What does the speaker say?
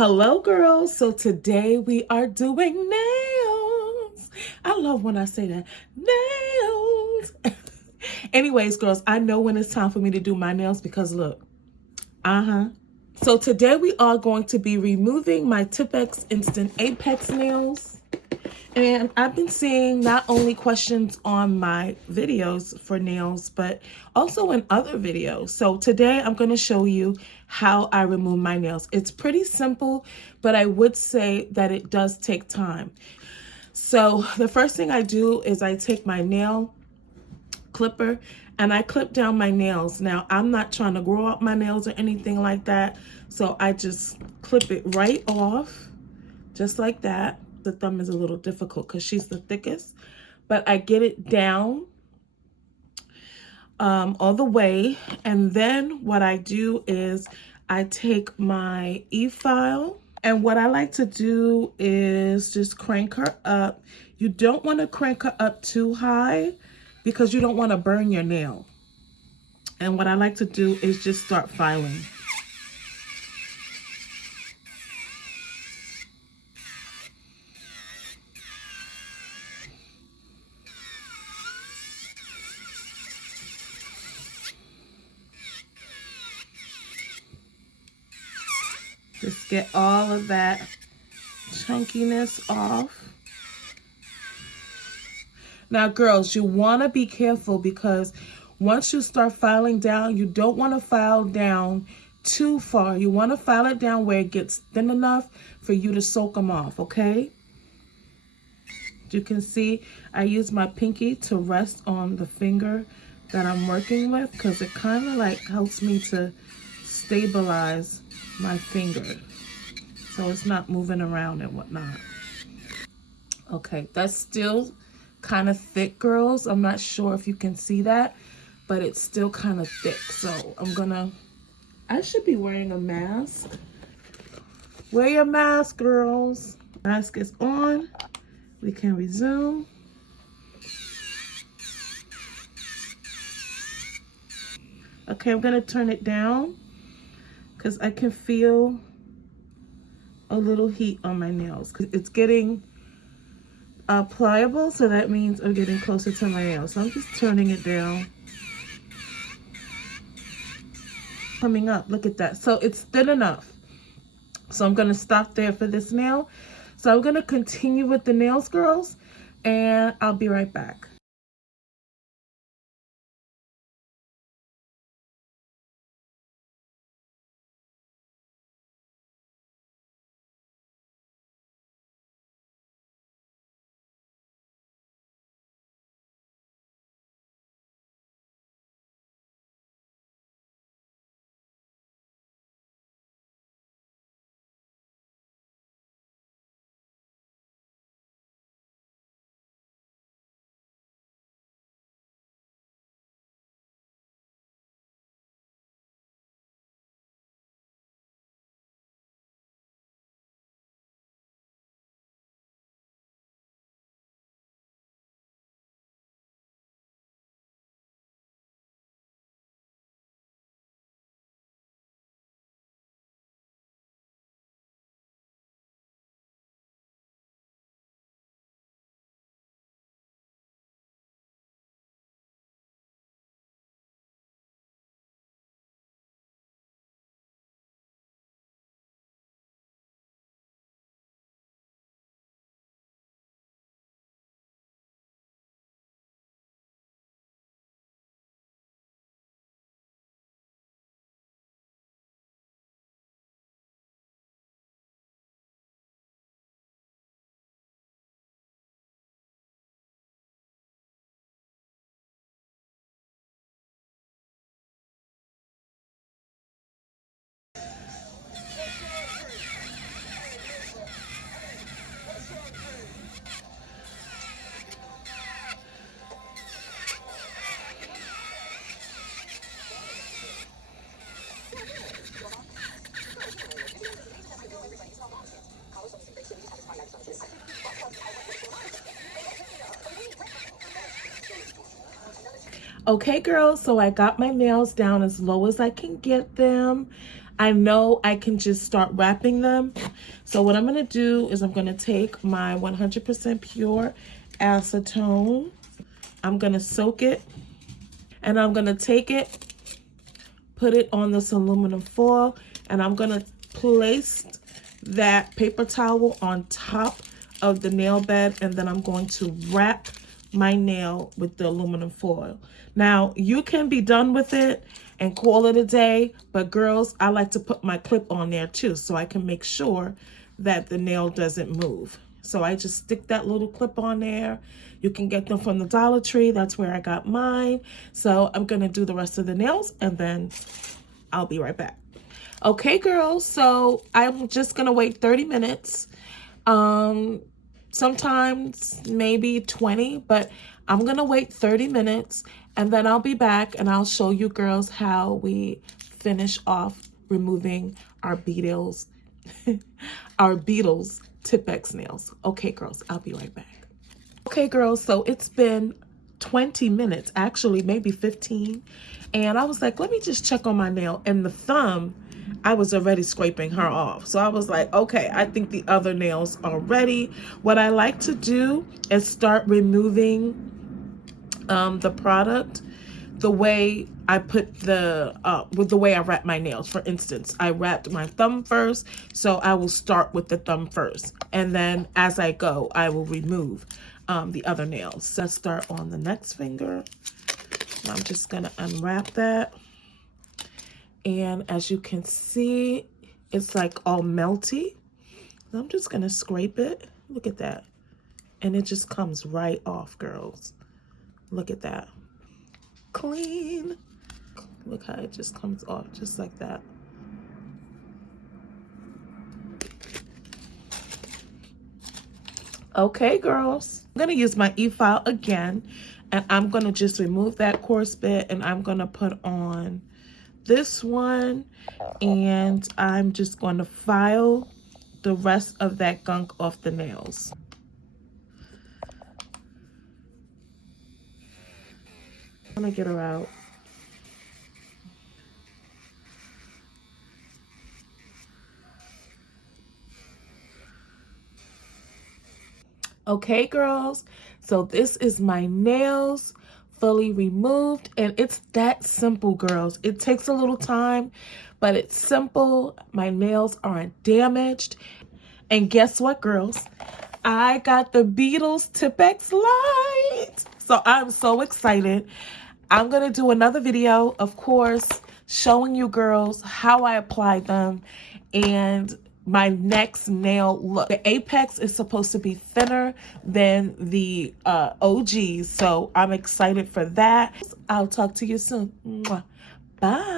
Hello, girls. So today we are doing nails. I love when I say that. Nails. Anyways, girls, I know when it's time for me to do my nails because look. So today we are going to be removing my TIPEX Instant Apex nails. And I've been seeing not only questions on my videos for nails, but also in other videos. So today I'm going to show you how I remove my nails. It's pretty simple, but I would say that it does take time. So the first thing I do is I take my nail clipper and I clip down my nails. Now, I'm not trying to grow out my nails or anything like that. So I just clip it right off, just like that. The thumb is a little difficult because she's the thickest, but I get it down all the way. And then what I do is I take my e-file, and what I like to do is just crank her up. You don't want to crank her up too high because you don't want to burn your nail. And what I like to do is just start filing. Just get all of that chunkiness off. Now, girls, you want to be careful because once you start filing down, you don't want to file down too far. You want to file it down where it gets thin enough for you to soak them off, okay? You can see I use my pinky to rest on the finger that I'm working with because it kind of like helps me to stabilize my finger so it's not moving around and whatnot. Okay, that's still kind of thick, girls. I'm not sure if you can see that, but it's still kind of thick. So I should be wearing a mask. Wear your mask, girls. Mask is on. We can resume. Okay, I'm gonna turn it down because I can feel a little heat on my nails. It's getting pliable, so that means I'm getting closer to my nails. So I'm just turning it down. Coming up, look at that. So it's thin enough. So I'm gonna stop there for this nail. So I'm gonna continue with the nails, girls, and I'll be right back. Okay, girls, so I got my nails down as low as I can get them. I know I can just start wrapping them. So what I'm going to do is I'm going to take my 100% pure acetone. I'm going to soak it, and I'm going to take it, put it on this aluminum foil, and I'm going to place that paper towel on top of the nail bed, and then I'm going to wrap my nail with the aluminum foil. Now, you can be done with it and call it a day, but girls, I like to put my clip on there too, so I can make sure that the nail doesn't move. So I just stick that little clip on there. You can get them from the Dollar Tree. That's where I got mine. So I'm gonna do the rest of the nails, and then I'll be right back. Okay, girls, so I'm just gonna wait 30 minutes. Sometimes maybe 20, but I'm gonna wait 30 minutes, and then I'll be back and I'll show you girls how we finish off removing our Beetles, our Beetles TIPEX nails. Okay, girls, I'll be right back. Okay, girls, so it's been 20 minutes, actually maybe 15, and I was like, let me just check on my nail, and the thumb, I was already scraping her off. So I was like, okay, I think the other nails are ready. What I like to do is start removing the product the way I put with the way I wrap my nails. For instance, I wrapped my thumb first, so I will start with the thumb first, and then as I go, I will remove the other nails. So let's start on the next finger. I'm just gonna unwrap that. And as you can see, it's like all melty. I'm just gonna scrape it. Look at that. And it just comes right off, girls. Look at that. Clean. Look how it just comes off, just like that. Okay, girls. I'm gonna use my e-file again, and I'm gonna just remove that coarse bit, and I'm gonna put on this one, and I'm just going to file the rest of that gunk off the nails. I'm gonna get her out. Okay, girls, so this is my nails fully removed, and it's that simple, girls. It takes a little time, but it's simple. My nails aren't damaged. And guess what, girls? I got the Beetles TIPEX light. So I'm so excited. I'm gonna do another video, of course, showing you girls how I apply them and my next nail look. The Apex is supposed to be thinner than the OGs, so I'm excited for that. I'll talk to you soon. Mwah. Bye.